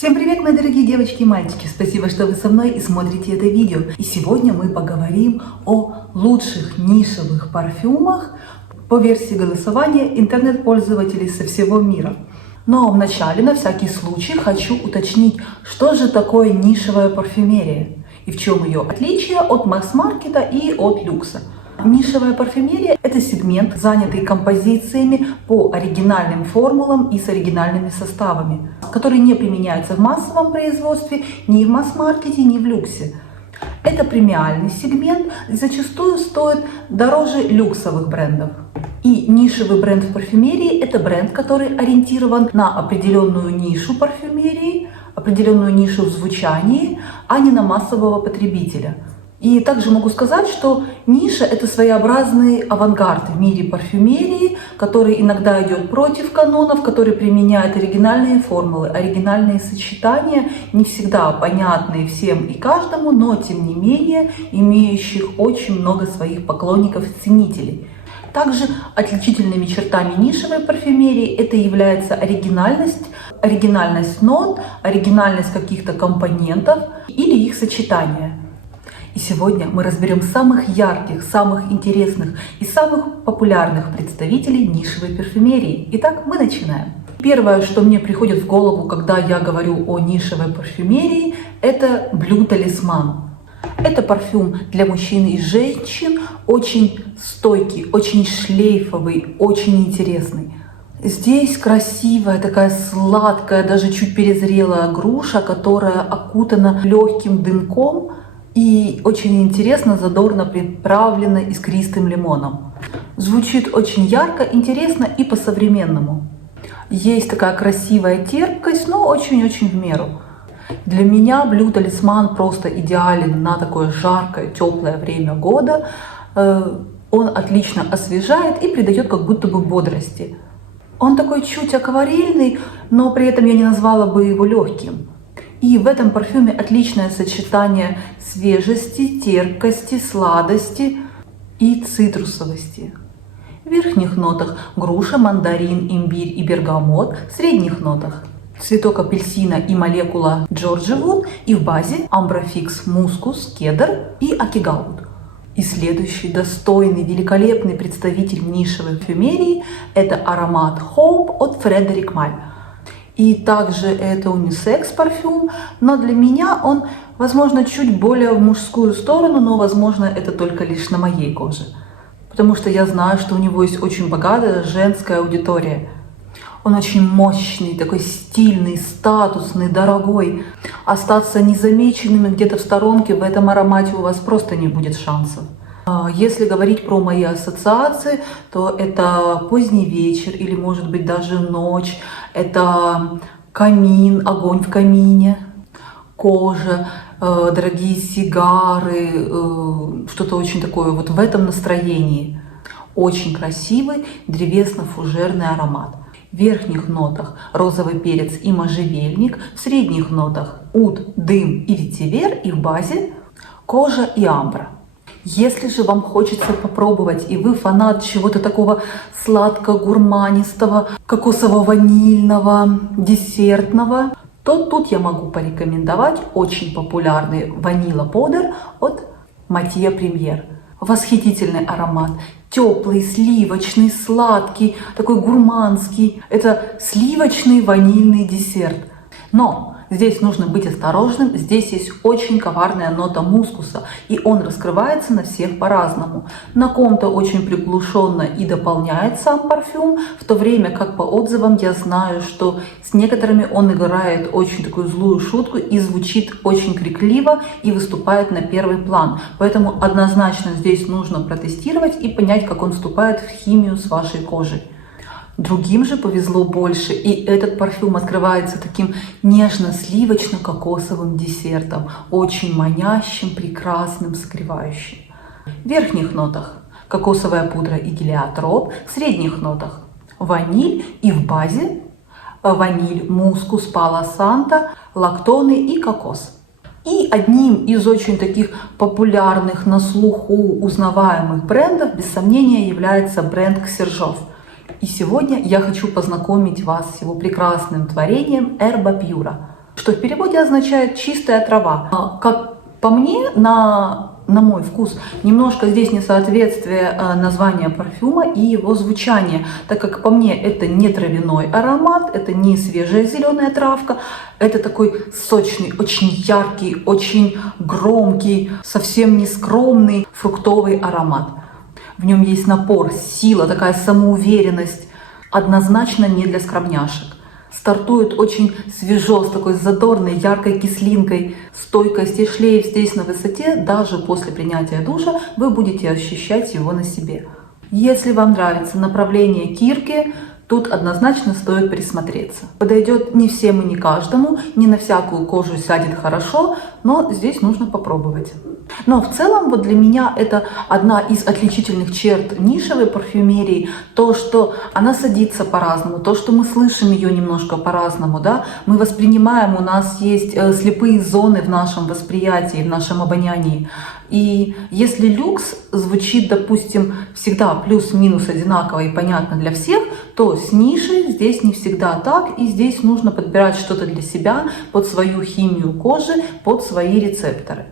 Всем привет, мои дорогие девочки и мальчики! Спасибо, что вы со мной и смотрите это видео. И сегодня мы поговорим о лучших нишевых парфюмах по версии голосования интернет-пользователей со всего мира. Но вначале, на всякий случай, хочу уточнить, что же такое нишевая парфюмерия и в чем ее отличие от масс-маркета и от люкса. Нишевая парфюмерия – это сегмент, занятый композициями по оригинальным формулам и с оригинальными составами, которые не применяются в массовом производстве ни в масс-маркете, ни в люксе. Это премиальный сегмент и зачастую стоит дороже люксовых брендов. И нишевый бренд в парфюмерии – это бренд, который ориентирован на определенную нишу парфюмерии, определенную нишу в звучании, а не на массового потребителя. И также могу сказать, что ниша – это своеобразный авангард в мире парфюмерии, который иногда идет против канонов, который применяет оригинальные формулы, оригинальные сочетания, не всегда понятные всем и каждому, но тем не менее имеющих очень много своих поклонников и ценителей. Также отличительными чертами нишевой парфюмерии это является оригинальность нот, оригинальность каких-то компонентов или их сочетания. И сегодня мы разберем самых ярких, самых интересных и самых популярных представителей нишевой парфюмерии. Итак, мы начинаем. Первое, что мне приходит в голову, когда я говорю о нишевой парфюмерии, это Blue Talisman. Это парфюм для мужчин и женщин, очень стойкий, очень шлейфовый, очень интересный. Здесь красивая, такая сладкая, даже чуть перезрелая груша, которая окутана легким дымком, и очень интересно, задорно приправлено искристым лимоном. Звучит очень ярко, интересно и по-современному. Есть такая красивая терпкость, но очень-очень в меру. Для меня Blue Talisman просто идеален на такое жаркое, теплое время года. Он отлично освежает и придает как будто бы бодрости. Он такой чуть акварельный, но при этом я не назвала бы его легким. И в этом парфюме отличное сочетание свежести, терпкости, сладости и цитрусовости. В верхних нотах груша, мандарин, имбирь и бергамот. В средних нотах цветок апельсина и молекула Джорджевуд. И в базе амброфикс, мускус, кедр и акигаут. И следующий достойный, великолепный представитель нишевой парфюмерии – это аромат Hope от Frédéric Malle. И также это унисекс парфюм, но для меня он, возможно, чуть более в мужскую сторону, но, возможно, это только лишь на моей коже. Потому что я знаю, что у него есть очень богатая женская аудитория. Он очень мощный, такой стильный, статусный, дорогой. Остаться незамеченными где-то в сторонке в этом аромате у вас просто не будет шансов. Если говорить про мои ассоциации, то это поздний вечер или, может быть, даже ночь. Это камин, огонь в камине, кожа, дорогие сигары, что-то очень такое вот в этом настроении. Очень красивый древесно-фужерный аромат. В верхних нотах розовый перец и можжевельник, в средних нотах уд, дым и ветивер, и в базе кожа и амбра. Если же вам хочется попробовать, и вы фанат чего-то такого сладко-гурманистого, кокосово-ванильного, десертного, то тут я могу порекомендовать очень популярный ванила подер от Mathieu Première. Восхитительный аромат, теплый, сливочный, сладкий, такой гурманский. Это сливочный ванильный десерт. Но здесь нужно быть осторожным, здесь есть очень коварная нота мускуса, и он раскрывается на всех по-разному. На ком-то очень приглушенно и дополняет сам парфюм, в то время как по отзывам я знаю, что с некоторыми он играет очень такую злую шутку и звучит очень крикливо и выступает на первый план. Поэтому однозначно здесь нужно протестировать и понять, как он вступает в химию с вашей кожей. Другим же повезло больше, и этот парфюм открывается таким нежно-сливочно-кокосовым десертом, очень манящим, прекрасным, согревающим. В верхних нотах кокосовая пудра и гелиотроп, в средних нотах ваниль и в базе ваниль, мускус, пало-санто, лактоны и кокос. И одним из очень таких популярных на слуху узнаваемых брендов, без сомнения, является бренд Ксержов. И сегодня я хочу познакомить вас с его прекрасным творением Erba Pura. что в переводе означает «чистая трава». Как по мне, на мой вкус, немножко здесь несоответствие названия парфюма и его звучания, так как по мне это не травяной аромат, это не свежая зеленая травка, это такой сочный, очень яркий, очень громкий, совсем не скромный фруктовый аромат. В нем есть напор, сила, такая самоуверенность, однозначно не для скромняшек. Стартует очень свежо, с такой задорной, яркой кислинкой. Стойкость и шлейф здесь на высоте. Даже после принятия душа вы будете ощущать его на себе. Если вам нравится направление кирки, тут однозначно стоит присмотреться. Подойдет не всем и не каждому, не на всякую кожу сядет хорошо, но здесь нужно попробовать. Но в целом вот для меня это одна из отличительных черт нишевой парфюмерии, то, что она садится по-разному, то, что мы слышим ее немножко по-разному, да, мы воспринимаем, у нас есть слепые зоны в нашем восприятии, в нашем обонянии. И если люкс звучит, допустим, всегда плюс-минус одинаково и понятно для всех, то с нишей здесь не всегда так, и здесь нужно подбирать что-то для себя, под свою химию кожи, под свои рецепторы.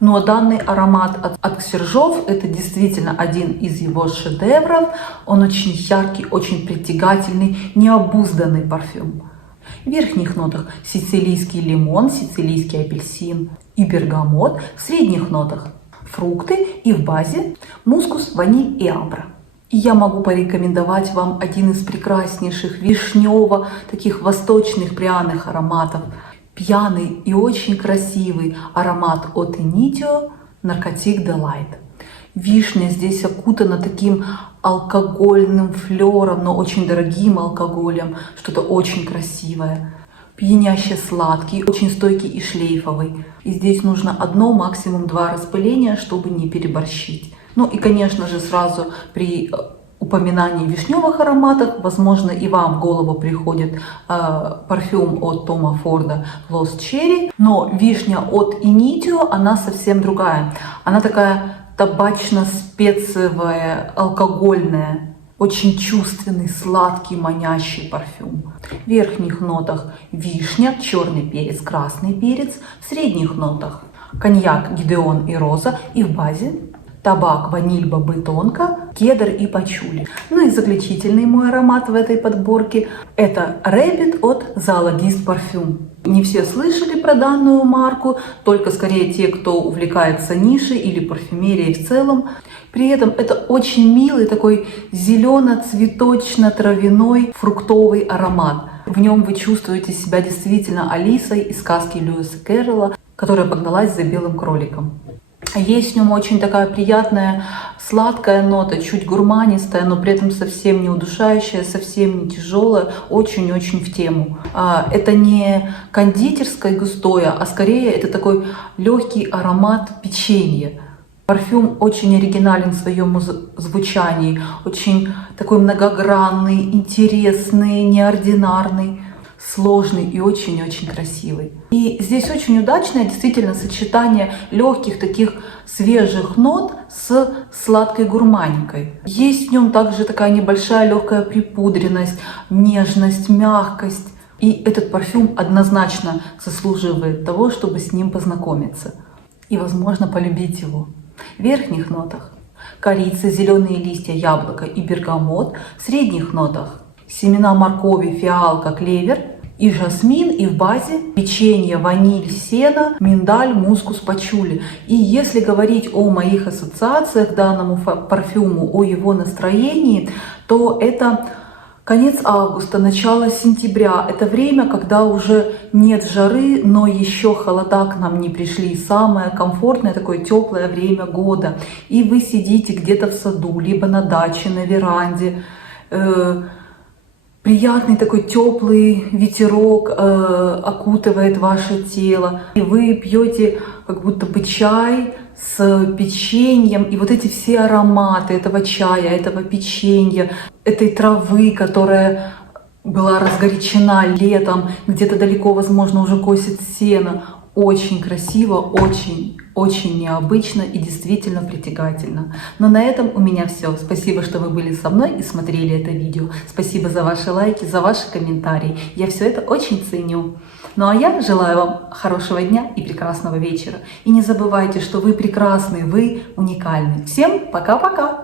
Но данный аромат от Ксержов — это действительно один из его шедевров. Он очень яркий, очень притягательный, необузданный парфюм. В верхних нотах сицилийский лимон, сицилийский апельсин и бергамот. В средних нотах фрукты и в базе мускус, ваниль и амбра. И я могу порекомендовать вам один из прекраснейших вишнево, таких восточных пряных ароматов. Пьяный и очень красивый аромат от Initio Narcotic Delight. Вишня здесь окутана таким алкогольным флером, но очень дорогим алкоголем, что-то очень красивое. Пьяняще сладкий, очень стойкий и шлейфовый. И здесь нужно одно, максимум два распыления, чтобы не переборщить. Ну и, конечно же, сразу при упоминании вишневых ароматов, возможно, и вам в голову приходит парфюм от Тома Форда Lost Cherry, но вишня от Initio, она совсем другая. Она такая табачно-специевая, алкогольная, очень чувственный, сладкий, манящий парфюм. В верхних нотах вишня, черный перец, красный перец, в средних нотах коньяк, гидеон и роза, и в базе табак, ваниль, бобы тонко, кедр и пачули. Ну и заключительный мой аромат в этой подборке — это Rabbit от Zoologist Parfum. Не все слышали про данную марку, только скорее те, кто увлекается нишей или парфюмерией в целом. При этом это очень милый такой зелено-цветочно-травяной фруктовый аромат. В нем вы чувствуете себя действительно Алисой из сказки Льюиса Кэрролла, которая погналась за белым кроликом. Есть в нем очень такая приятная сладкая нота, чуть гурманистая, но при этом совсем не удушающая, совсем не тяжелая, очень-очень в тему. Это не кондитерское густое, а скорее это такой легкий аромат печенья. Парфюм очень оригинален в своем звучании, очень такой многогранный, интересный, неординарный, сложный и очень-очень красивый. И здесь очень удачное действительно сочетание легких таких свежих нот с сладкой гурманикой. Есть в нем также такая небольшая легкая припудренность, нежность, мягкость. И этот парфюм однозначно заслуживает того, чтобы с ним познакомиться и, возможно, полюбить его. В верхних нотах корица, зеленые листья, яблоко и бергамот. В средних нотах семена моркови, фиалка, клевер и жасмин, и в базе печенье, ваниль, сено, миндаль, мускус, пачули. И если говорить о моих ассоциациях к данному парфюму, о его настроении, то это конец августа, начало сентября. Это время, когда уже нет жары, но еще холода к нам не пришли. Самое комфортное, такое теплое время года. И вы сидите где-то в саду, либо на даче, на веранде. Приятный такой теплый ветерок окутывает ваше тело. И вы пьете как будто бы чай с печеньем. И вот эти все ароматы этого чая, этого печенья, этой травы, которая была разгорячена летом, где-то далеко, возможно, уже косит сено. Очень красиво, очень необычно и действительно притягательно. Но на этом у меня все. Спасибо, что вы были со мной и смотрели это видео. Спасибо за ваши лайки, за ваши комментарии. Я все это очень ценю. Ну а я желаю вам хорошего дня и прекрасного вечера. И не забывайте, что вы прекрасны, вы уникальны. Всем пока-пока!